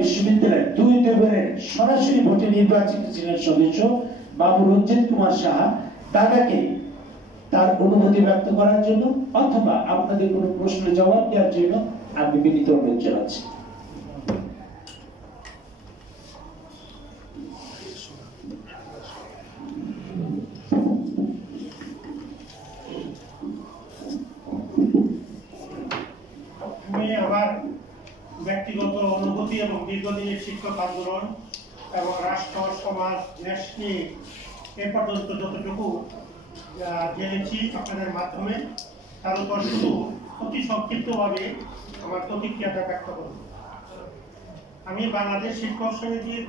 বিশ্ববিদ্যালয়ের দুইবারের সরাসরি ভোটে নির্বাচিত ছিলেন সদস্য বাবু রঞ্জিত কুমার সাহা, তাকে তার অনুভূতি ব্যক্ত করার জন্য অথবা আপনাদের কোনো প্রশ্নের জবাব দেওয়ার জন্য আমি বিনীত অনুরোধ জানাচ্ছি। আমি আমার ব্যক্তিগত অনুভূতি এবং দীর্ঘদিনের শিক্ষক আন্দোলন এবং রাষ্ট্র সমাজ দেশ নিয়ে এ পর্যন্ত যতটুকু জেনেছি আপনাদের মাধ্যমে তার উপর শুধু অতি সংক্ষিপ্তভাবে আমার প্রতিক্রিয়াটা ব্যক্ত করব। আমি বাংলাদেশ শিক্ষক সমিতির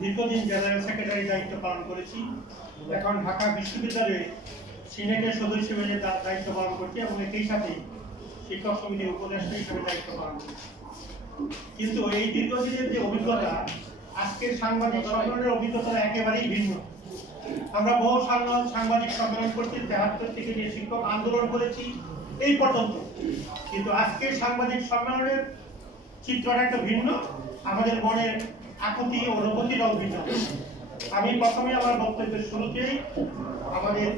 দীর্ঘদিন জেনারেল সেক্রেটারি দায়িত্ব পালন করেছি। এখন ঢাকা বিশ্ববিদ্যালয়ে সিনেটের সদস্য হিসেবে তার দায়িত্ব পালন করছি এবং একই সাথে শিক্ষক সমিতির উপদেষ্টা হিসেবে দায়িত্ব পালন করছি। কিন্তু এই দীর্ঘদিনের যে অভিজ্ঞতা, আজকের সাংবাদিক সম্মেলনের অভিজ্ঞতা একেবারেই ভিন্ন। আমরা বহু সাংবাদিক সম্মেলন করছি, 73 থেকে যে শিক্ষক আন্দোলন করেছি এই পর্যন্ত, কিন্তু আজকের সাংবাদিক সম্মেলনের চিত্রটা একটা ভিন্ন, আমাদের মনের আকুতি ও অনুভূতিটাও ভিন্ন। আমি প্রথমে আমার বক্তব্যের শুরুতেই আমাদের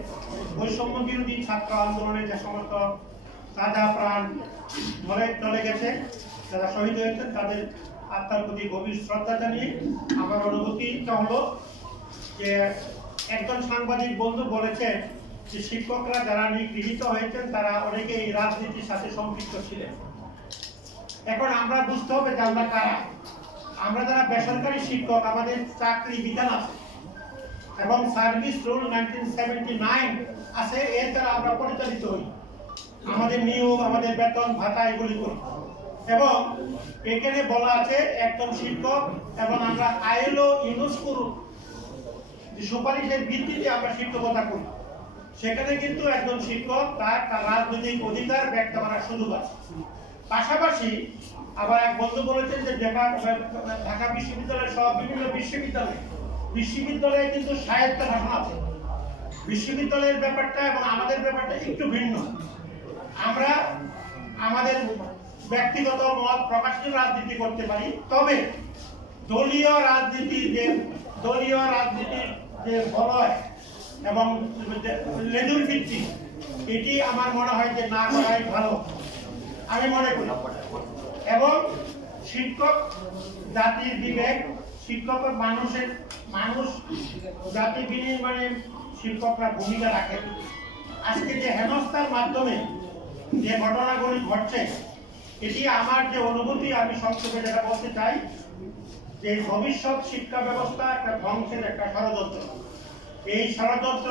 বৈষম্য বিরোধী ছাত্র আন্দোলনের যে সমস্ত তাজা প্রাণ চলে গেছে, যারা শহীদ হয়েছেন, তাদের আত্মার প্রতি গভীর শ্রদ্ধা জানিয়ে আমার অনুভূতিটা হলো যে একজন সাংবাদিক বন্ধু বলেছেন যে শিক্ষকরা যারা নিগৃহীত হয়েছেন তারা অনেকেই রাজনীতির সাথে সম্পৃক্ত ছিলেন। এখন আমরা বুঝতে হবে যে আমরা কারা। আমরা যারা বেসরকারি শিক্ষক, আমাদের চাকরি বিধান আছে এবং সার্ভিস রুল 1979 আছে, এর দ্বারা আমরা পরিচালিত হই। আমাদের নিয়োগ, আমাদের বেতন ভাতা এগুলি করি এবং এখানে বলা আছে একজন শিক্ষক এবং আমরা আইএলও ইউনেস্কোর সুপারিশের ভিত্তিতে আমরা শিক্ষকতা করি। সেখানে কিন্তু একজন শিক্ষক তার রাজনৈতিক অধিকার ব্যক্ত করার সুযোগ আছে। পাশাপাশি আবার এক বন্ধু বলেছেন যে ঢাকা বিশ্ববিদ্যালয়ের সব বিভিন্ন বিশ্ববিদ্যালয়ে কিন্তু স্বায়ত্ত শাসন আছে। বিশ্ববিদ্যালয়ের ব্যাপারটা এবং আমাদের ব্যাপারটা একটু ভিন্ন। আমরা আমাদের ব্যক্তিগত মত প্রকাশিত রাজনীতি করতে পারি, তবে দলীয় রাজনীতির যে বলয় এবং লেজুর ভিত্তি, এটি আমার মনে হয় যে না করাই ভালো আমি মনে করি। এবং শিক্ষক জাতির বিবেক, শিক্ষক মানুষ জাতি বিনির্মাণে শিক্ষকরা ভূমিকা রাখেন। আজকে যে হেনস্থার মাধ্যমে যে ঘটনাগুলি ঘটছে, এটি আমার যে অনুভূতি, আমি সংক্ষেপে যেটা বলতে চাই যে ভবিষ্যৎ শিক্ষা ব্যবস্থা একটা ধ্বংসের একটা ষড়যন্ত্র। এই ষড়যন্ত্র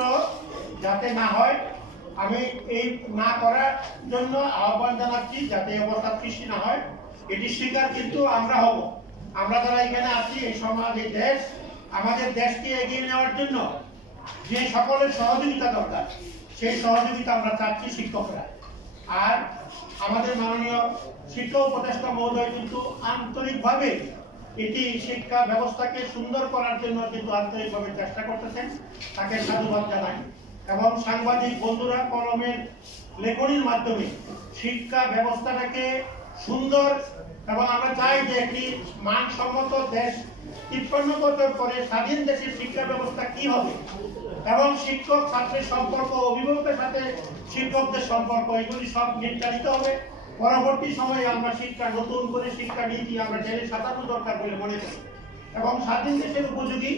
যাতে না হয়, আমি এই না করার জন্য আহ্বান জানাচ্ছি, যাতে অবস্থা সৃষ্টি না হয়। এটি স্বীকার কিন্তু আমরা হব। আমরা যারা এখানে আছি, এই সমাজ, এই দেশ, আমাদের দেশকে এগিয়ে নেওয়ার জন্য যে সকলের সহযোগিতা দরকার, সেই সহযোগিতা আমরা চাচ্ছি শিক্ষকরা। আর আমাদের মাননীয় শিক্ষা উপদেষ্টা মহোদয় কিন্তু আন্তরিকভাবে এটি শিক্ষা ব্যবস্থাকে সুন্দর করার জন্য কিন্তু আন্তরিকভাবে চেষ্টা করতেছেন, তাকে সাধুবাদ জানাই। এবং সাংবাদিক বন্ধুরা কলমের লেখনির মাধ্যমে শিক্ষা ব্যবস্থাটাকে সুন্দর, এবং আমরা চাই যে একটি মানসম্মত দেশ 53 বছর পরে স্বাধীন দেশের শিক্ষা ব্যবস্থা কি হবে এবং শিক্ষক ছাত্রের সম্পর্ক, অভিভাবকের সাথে শিক্ষকদের সম্পর্ক, এগুলি সব নির্ধারিত হবে। পরবর্তী সময়ে আমরা নতুন করে শিক্ষা নীতি আমরা জেনে সাজানো দরকার বলে মনে করি এবং স্বাধীন দেশের উপযোগী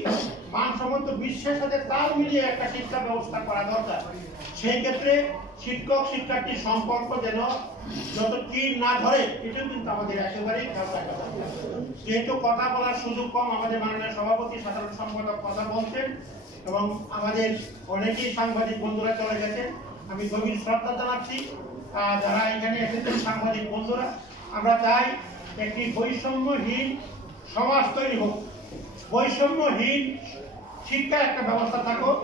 মানসম্মত বিশ্বের সাথে তাল মিলিয়ে একটা শিক্ষা ব্যবস্থা করা দরকার। সেই ক্ষেত্রে শিক্ষক শিক্ষার্থীর সম্পর্ক যেন যত তীর না ধরে, এটাও কিন্তু আমাদের একেবারেই খেয়াল রাখা দরকার। যেহেতু কথা বলার সুযোগ কম, আমাদের মাননীয় সভাপতি, সাধারণ সম্পাদক কথা বলছেন এবং আমাদের অনেকেই সাংবাদিক বন্ধুরা চলে গেছেন, আমি গভীর শ্রদ্ধা জানাচ্ছি। যারা এখানে এসেছেন সাংবাদিক বন্ধুরা, আমরা চাই একটি বৈষম্যহীন সমাজ তৈরি হোক, বৈষম্যহীন শিক্ষার একটা ব্যবস্থা থাকুক,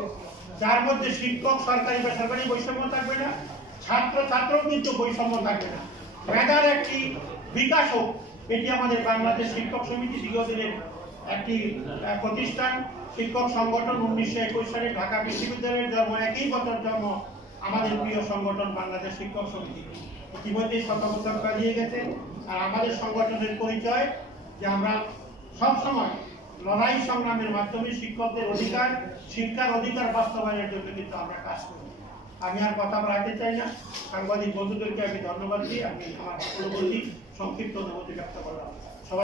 যার মধ্যে শিক্ষক সরকারি বেসরকারি বৈষম্য থাকবে না, ছাত্রও কিন্তু বৈষম্য থাকবে না, মেধার একটি বিকাশ হোক। এটি আমাদের বাংলাদেশ শিক্ষক সমিতি দীর্ঘদিনের একটি প্রতিষ্ঠান, শিক্ষক সংগঠন। 1921 সালে ঢাকা বিশ্ববিদ্যালয়ের জন্ম, একই বছর জন্ম আমাদের প্রিয় সংগঠন বাংলাদেশ শিক্ষক সমিতি। ইতিমধ্যে 7 বছর পেরিয়ে গেছে। আর আমাদের সংগঠনের পরিচয় যে আমরা সব সময় লড়াই সংগ্রামের মাধ্যমে শিক্ষকদের অধিকার, শিক্ষার অধিকার বাস্তবায়নের জন্য কিন্তু আমরা কাজ করি। আমি আর কথা বাড়াতে চাই না, সাংবাদিক বন্ধুদেরকে আমি ধন্যবাদ দিই। আমি আমার পরবর্তী সংক্ষিপ্ত অনুভূতি ব্যক্ত করলাম।